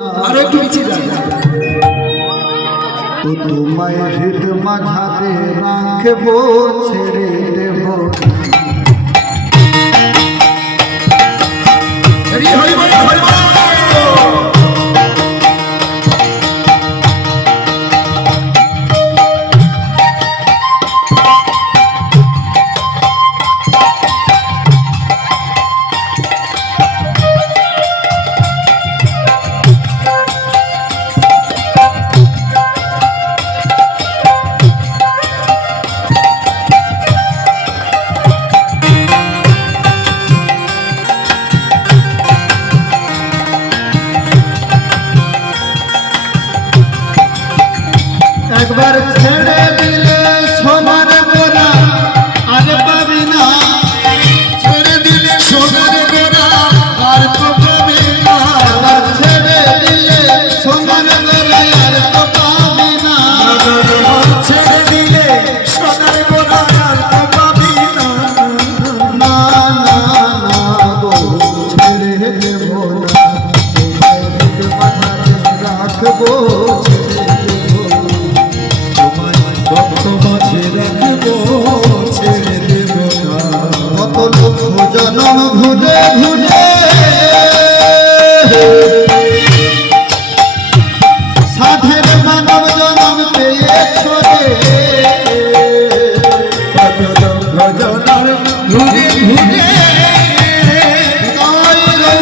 আরো একটু নিচে যান। তো তোমায় হৃদ মাঝাতে রাখবো, ছেড়ে দেব একবার ছেড়ে দিলে সোনার গোরা আর পাবি না, ছেড়ে দিলে সোনার গোরা আর তো পাবে না। একবার ছেড়ে দিলে সোনার গোরা আর তো পাবি না, ছেড়ে দিলে সোনার গোরা আর তো পাবি না। না না না গো ছেড়ে দেব না, তোমায় হৃদ মাঝাতে রাখবো, ভক্ত মাঝে রাখবো, ছেড়ে দেব না। কত লক্ষ জনম ঘুরে ঘুরে সাধের মানব জনম পেয়েছ রে, কত লক্ষ জনার ঘুরে ঘুরে হৃদয় রং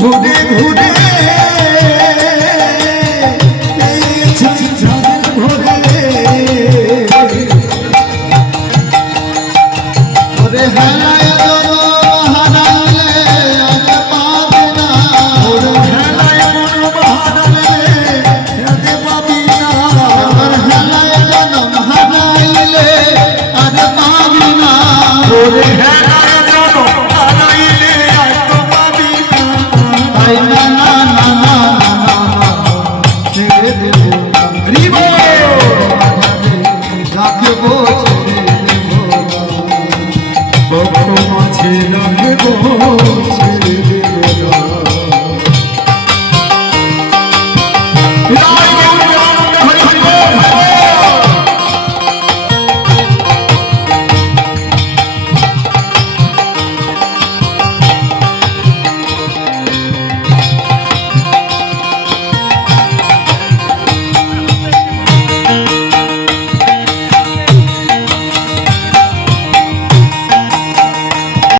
ভরে ঘুরে ঘুরে ওরে হেলায় জনম হারালে আর পাবে না, ওর হেলায় জনম হারাইলে আর পাবি না, তাই না না না না না না ছেড়ে দেব না, রাখবো ছেড়ে দেব না।